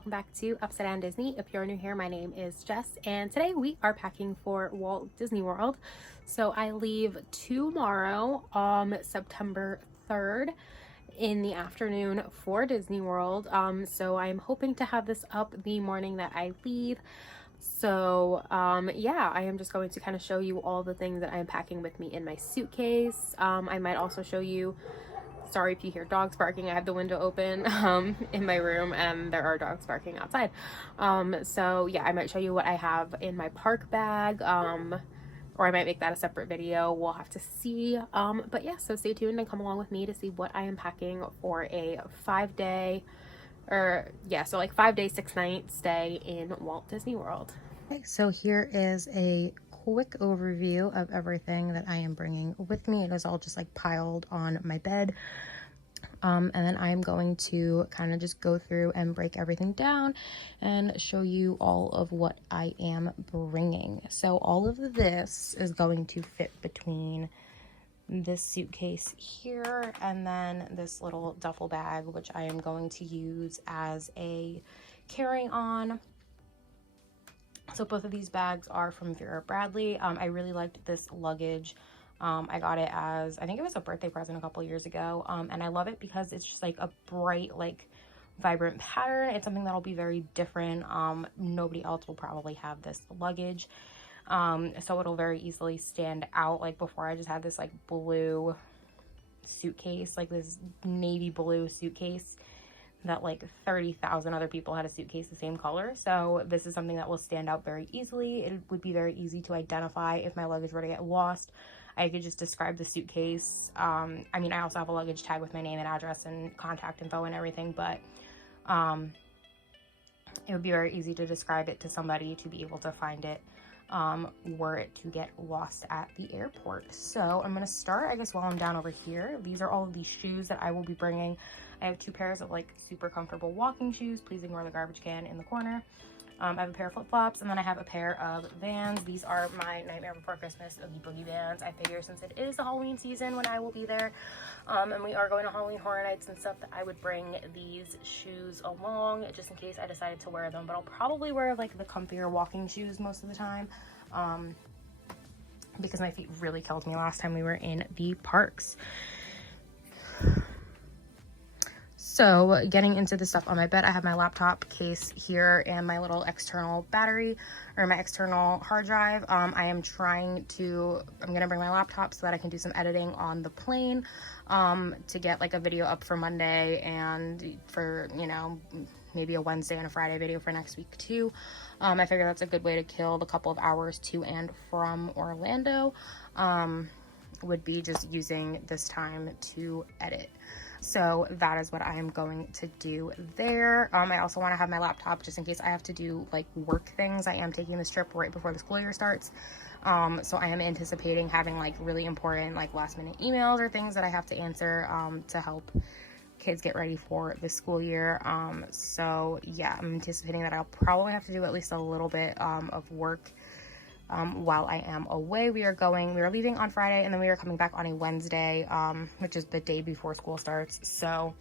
welcome back to Upside Down Disney. If you're new here, my name is Jess, and today we are packing for Walt Disney World. So I leave tomorrow, September 3rd in the afternoon for Disney World. So I'm hoping to have this up the morning that I leave. So yeah, I am just going to kind of show you all the things that I'm packing with me in my suitcase. I might also show you, sorry if you hear dogs barking, I have the window open in my room and there are dogs barking outside. So yeah, I might show you what I have in my park bag, or I might make that a separate video. We'll have to see. But yeah, so stay tuned and come along with me to see what I am packing for a 5-day, or yeah, so like 5 day, 6-night stay in Walt Disney World. Okay, so here is a quick overview of everything that I am bringing with me. It is all just like piled on my bed. And then I'm going to kind of just go through and break everything down and show you all of what I am bringing. So all of this is going to fit between this suitcase here and then this little duffel bag, which I am going to use as a carry-on. So both of these bags are from Vera Bradley. I really liked this luggage. I got it as, I think it was a birthday present a couple years ago. And I love it because it's just like a bright, like vibrant pattern. It's something that'll be very different. Nobody else will probably have this luggage. So it'll very easily stand out. Like before, I just had this like blue suitcase, like this navy blue suitcase that like 30,000 other people had a suitcase the same color. So this is something that will stand out very easily. It would be very easy to identify if my luggage were to get lost. I could just describe the suitcase. I mean, I also have a luggage tag with my name and address and contact info and everything, but it would be very easy to describe it to somebody to be able to find it were it to get lost at the airport. So I'm going to start, I guess, while I'm down over here. These are all of the shoes that I will be bringing. I have 2 pairs of like super comfortable walking shoes. Please ignore the garbage can in the corner. I have a pair of flip-flops, and then I have a pair of Vans. These are my Nightmare Before Christmas Oogie Boogie Vans. I figure since it is the Halloween season when I will be there, and we are going to Halloween Horror Nights and stuff, that I would bring these shoes along just in case I decided to wear them. But I'll probably wear like the comfier walking shoes most of the time, because my feet really killed me last time we were in the parks. So getting into the stuff on my bed, I have my laptop case here and my little external battery, or my external hard drive. I'm going to bring my laptop so that I can do some editing on the plane, to get like a video up for Monday and for, you know, maybe a Wednesday and a Friday video for next week too. I figure that's a good way to kill the couple of hours to and from Orlando, would be just using this time to edit. So that is what I am going to do there. I also want to have my laptop just in case I have to do like work things. I am taking this trip right before the school year starts. So I am anticipating having like really important like last minute emails or things that I have to answer to help kids get ready for the school year. So yeah, I'm anticipating that I'll probably have to do at least a little bit of work while I am away. We are leaving on Friday, and then we are coming back on a Wednesday, which is the day before school starts. So,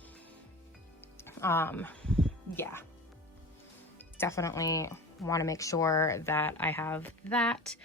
yeah, definitely want to make sure that I have that.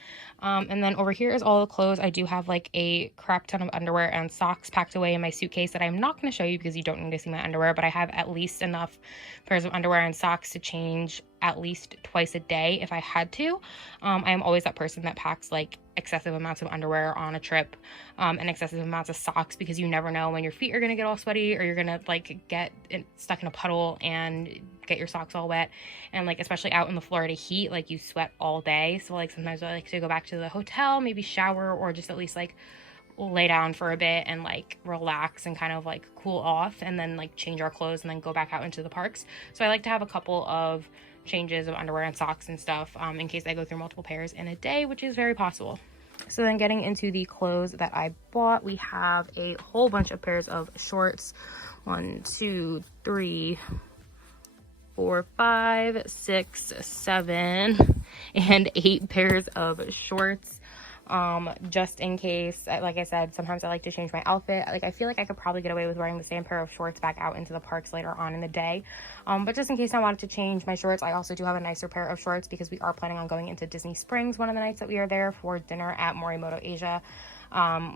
And then over here is all the clothes. I do have like a crap ton of underwear and socks packed away in my suitcase that I'm not going to show you because you don't need to see my underwear, but I have at least enough pairs of underwear and socks to change at least twice a day if I had to. I am always that person that packs like excessive amounts of underwear on a trip, and excessive amounts of socks, because you never know when your feet are gonna get all sweaty, or you're gonna like get stuck in a puddle and get your socks all wet. And like especially out in the Florida heat, like you sweat all day. So like sometimes I like to go back to the hotel, maybe shower, or just at least like lay down for a bit and like relax and kind of like cool off, and then like change our clothes and then go back out into the parks. So I like to have a couple of changes of underwear and socks and stuff, in case I go through multiple pairs in a day, which is very possible. So then getting into the clothes that I bought, we have a whole bunch of pairs of shorts. 1, 2, 3, 4, 5, 6, 7, and 8 pairs of shorts. just in case. Like I said, sometimes I like to change my outfit. Like, I feel like I could probably get away with wearing the same pair of shorts back out into the parks later on in the day. But just in case I wanted to change my shorts, I also do have a nicer pair of shorts because we are planning on going into Disney Springs one of the nights that we are there for dinner at Morimoto Asia.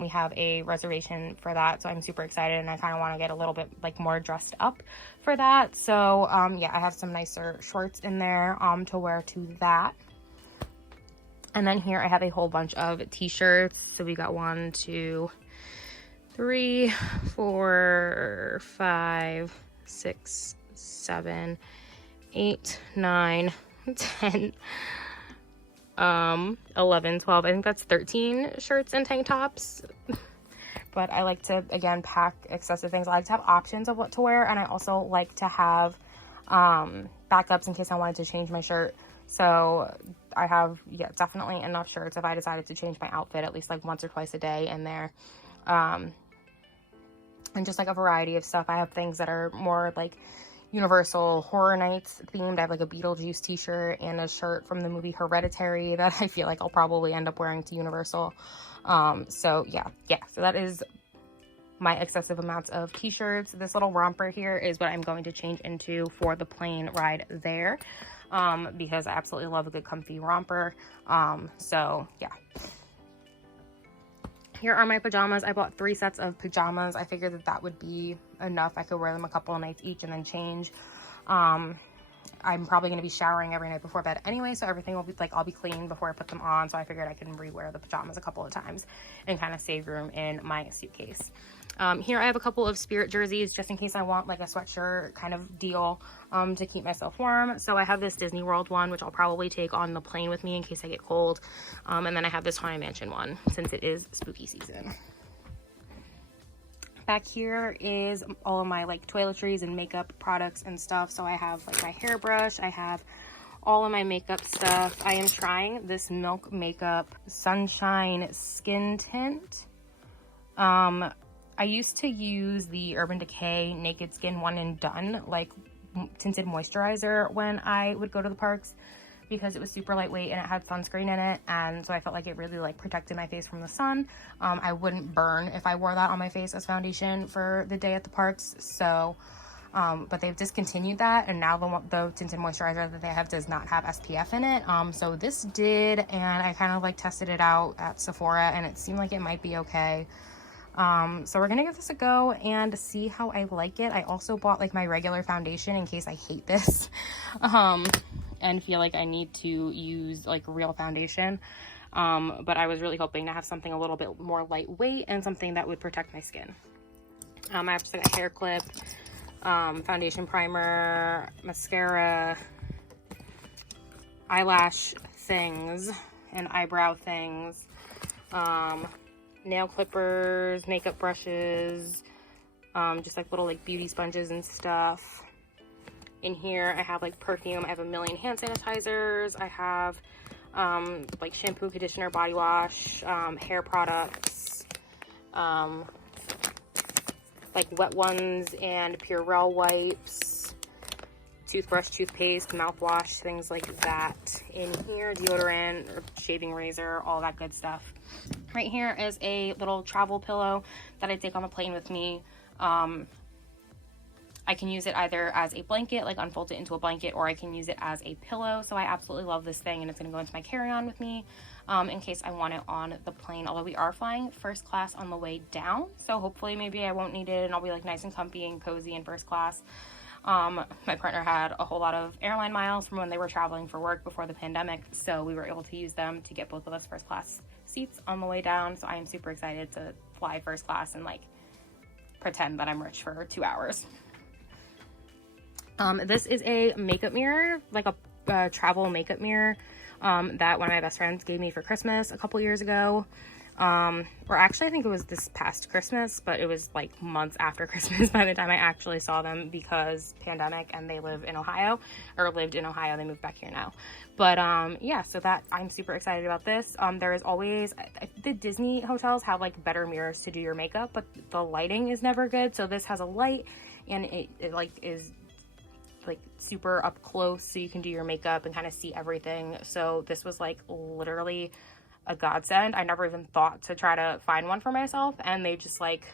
We have a reservation for that, so I'm super excited, and I kind of want to get a little bit like more dressed up for that. So yeah, I have some nicer shorts in there to wear to that. And then here I have a whole bunch of t-shirts. So we got 1, 2, 3, 4, 5, 6, 7, 8, 9, 10, 11, 12. I think that's 13 shirts and tank tops. But I like to, again, pack excessive things. I like to have options of what to wear, and I also like to have backups in case I wanted to change my shirt. So I have, yeah, definitely enough shirts if I decided to change my outfit at least like once or twice a day in there. And just like a variety of stuff. I have things that are more like Universal Horror Nights themed. I have like a Beetlejuice t-shirt and a shirt from the movie Hereditary that I feel like I'll probably end up wearing to Universal. So yeah, so that is my excessive amounts of t-shirts. This little romper here is what I'm going to change into for the plane ride there. Because I absolutely love a good comfy romper. So yeah. Here are my pajamas. I bought 3 sets of pajamas. I figured that that would be enough. I could wear them a couple of nights each and then change. I'm probably going to be showering every night before bed anyway, so everything will be like, I'll be clean before I put them on. So I figured I can rewear the pajamas a couple of times and kind of save room in my suitcase. Here I have a couple of Spirit jerseys just in case I want like a sweatshirt kind of deal to keep myself warm. So I have this Disney World one, which I'll probably take on the plane with me in case I get cold. And then I have this Haunted Mansion one since it is spooky season. Back here is all of my like toiletries and makeup products and stuff. So I have like my hairbrush, I have all of my makeup stuff. I am trying this Milk Makeup Sunshine Skin Tint. I used to use the Urban Decay Naked Skin One and Done like tinted moisturizer when I would go to the parks because it was super lightweight and it had sunscreen in it, and so I felt like it really like protected my face from the sun. I wouldn't burn if I wore that on my face as foundation for the day at the parks. So but they've discontinued that, and now the tinted moisturizer that they have does not have SPF in it. So this did, and I kind of like tested it out at Sephora and it seemed like it might be okay. So we're gonna give this a go and see how I like it. I also bought like my regular foundation in case I hate this and feel like I need to use like real foundation. But I was really hoping to have something a little bit more lightweight and something that would protect my skin. I have just like a hair clip, foundation primer, mascara, eyelash things and eyebrow things, nail clippers, makeup brushes, just like little like beauty sponges and stuff. In here I have like perfume. I have a million hand sanitizers. I have like shampoo, conditioner, body wash, hair products, like wet ones and Purell wipes, toothbrush, toothpaste, mouthwash, things like that. In here, deodorant, or shaving razor, all that good stuff. Right here is a little travel pillow that I take on the plane with me. I can use it either as a blanket, like unfold it into a blanket, or I can use it as a pillow. So I absolutely love this thing, and it's going to go into my carry-on with me in case I want it on the plane. Although we are flying first class on the way down, so hopefully maybe I won't need it and I'll be like nice and comfy and cozy in first class. My partner had a whole lot of airline miles from when they were traveling for work before the pandemic, so we were able to use them to get both of us first class seats on the way down. So I am super excited to fly first class and like pretend that I'm rich for 2 hours. This is a makeup mirror, like a travel makeup mirror that one of my best friends gave me for Christmas a couple years ago. Or actually I think it was this past Christmas, but it was like months after Christmas by the time I actually saw them because pandemic, and they live in Ohio, or lived in Ohio. They moved back here now. But yeah, so that I'm super excited about this. There is always, the Disney hotels have like better mirrors to do your makeup, but the lighting is never good. So this has a light, and it like is like super up close, so you can do your makeup and kind of see everything. So this was like literally a godsend. I never even thought to try to find one for myself, and they just like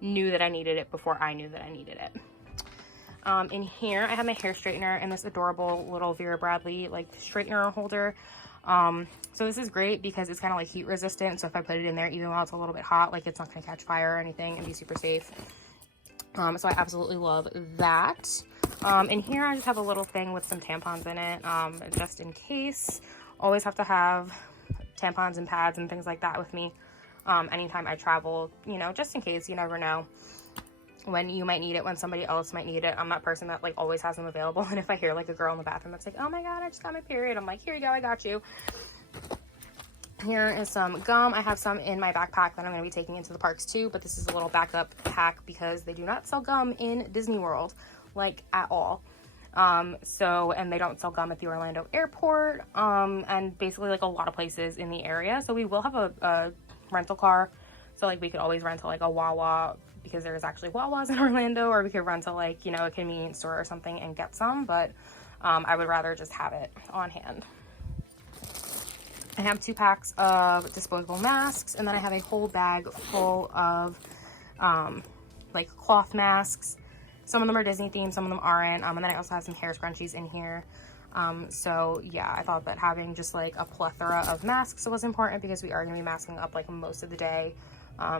knew that I needed it before I knew that I needed it. In here, I have my hair straightener and this adorable little Vera Bradley like straightener holder. So this is great because it's kind of like heat resistant. So if I put it in there, even while it's a little bit hot, like it's not going to catch fire or anything and be super safe. So I absolutely love that. In here, I just have a little thing with some tampons in it, just in case. Always have to have tampons and pads and things like that with me. Anytime I travel, you know, just in case. You never know when you might need it, when somebody else might need it. I'm that person that like always has them available, and if I hear like a girl in the bathroom that's like, oh my god, I just got my period, I'm like, here you go, I got you. Here is some gum. I have some in my backpack that I'm going to be taking into the parks too, but this is a little backup pack because they do not sell gum in Disney World, like at all. And they don't sell gum at the Orlando airport, and basically like a lot of places in the area. So we will have a rental car, so like we could always rent to like a Wawa, because there's actually Wawas in Orlando, or we could rent to like, you know, a convenience store or something and get some, but I would rather just have it on hand. I have 2 packs of disposable masks, and then I have a whole bag full of like cloth masks. Some of them are Disney themed, some of them aren't, and then I also have some hair scrunchies in here. So yeah, I thought that having just like a plethora of masks was important because we are going to be masking up like most of the day.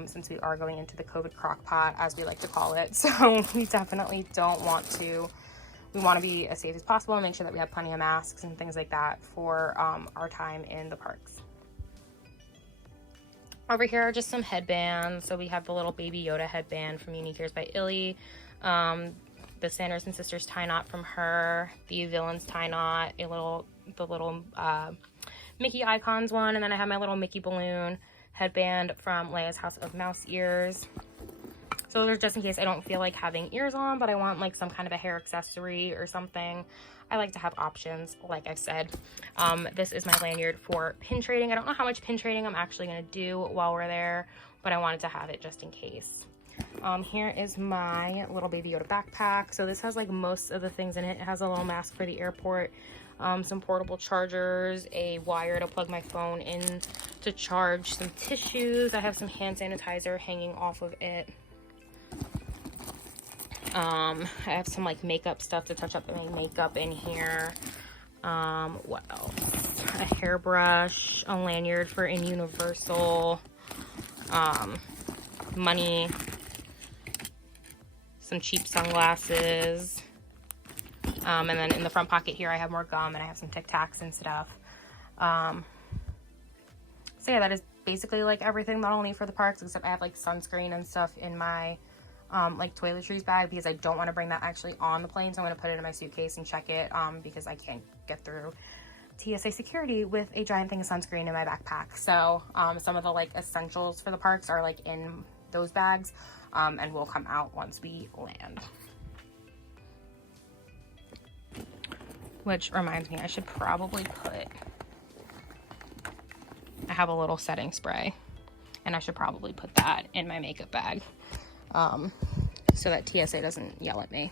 Since we are going into the COVID crock pot, as we like to call it. So we definitely don't want to, we want to be as safe as possible and make sure that we have plenty of masks and things like that for our time in the parks. Over here are just some headbands. So we have the little Baby Yoda headband from Unique Ears by Illy, the Sanders and Sisters tie knot from her, the Villains tie knot, the little Mickey Icons one, and then I have my little Mickey balloon headband from Leia's House of Mouse Ears. So there's just in case I don't feel like having ears on, but I want like some kind of a hair accessory or something. I like to have options, like I said. This is my lanyard for pin trading. I don't know how much pin trading I'm actually going to do while we're there, but I wanted to have it just in case. Here is my little Baby Yoda backpack. So this has like most of the things in it. It has a little mask for the airport, some portable chargers, a wire to plug my phone in to charge, some tissues. I have some hand sanitizer hanging off of it. I have some like makeup stuff to touch up my makeup in here. What else? A hairbrush, a lanyard for in Universal, money, some cheap sunglasses. And then in the front pocket here, I have more gum and I have some Tic Tacs and stuff. So yeah, that is basically like everything that I'll need for the parks, except I have like sunscreen and stuff in my like toiletries bag because I don't want to bring that actually on the plane. So I'm going to put it in my suitcase and check it because I can't get through TSA security with a giant thing of sunscreen in my backpack. So some of the like essentials for the parks are like in those bags and will come out once we land. Which reminds me, I should probably I have a little setting spray, and I should probably put that in my makeup bag so that TSA doesn't yell at me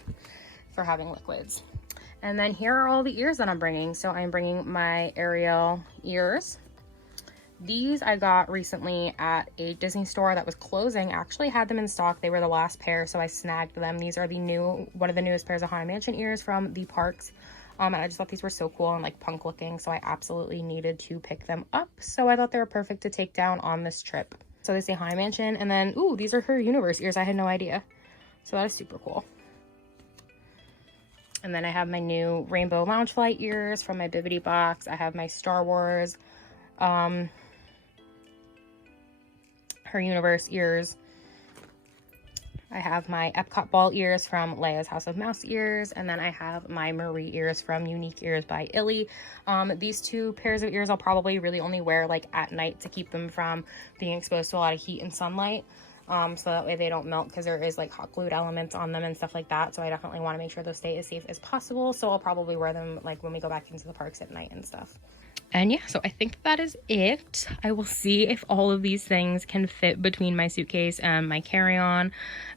for having liquids. And then here are all the ears that I'm bringing. So I'm bringing my Ariel ears. These I got recently at a Disney store that was closing. Actually had them in stock. They were the last pair, so I snagged them. These are one of the newest pairs of Haunted Mansion ears from the parks. And I just thought these were so cool and like punk looking, so I absolutely needed to pick them up. So I thought they were perfect to take down on this trip. So they say Haunted Mansion, and then, ooh, these are her Universe ears. I had no idea. So that is super cool. And then I have my new Rainbow Loungefly ears from my Bibbidi box. I have my Star Wars, her Universe ears. I have my Epcot ball ears from Leia's House of Mouse Ears, and then I have my Marie ears from Unique Ears by Illy. These 2 pairs of ears I'll probably really only wear like at night to keep them from being exposed to a lot of heat and sunlight, so that way they don't melt, because there is like hot glued elements on them and stuff like that. So I definitely want to make sure those stay as safe as possible. So I'll probably wear them like when we go back into the parks at night and stuff. And yeah, so I think that is it. I will see if all of these things can fit between my suitcase and my carry-on,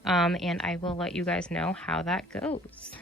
and I will let you guys know how that goes.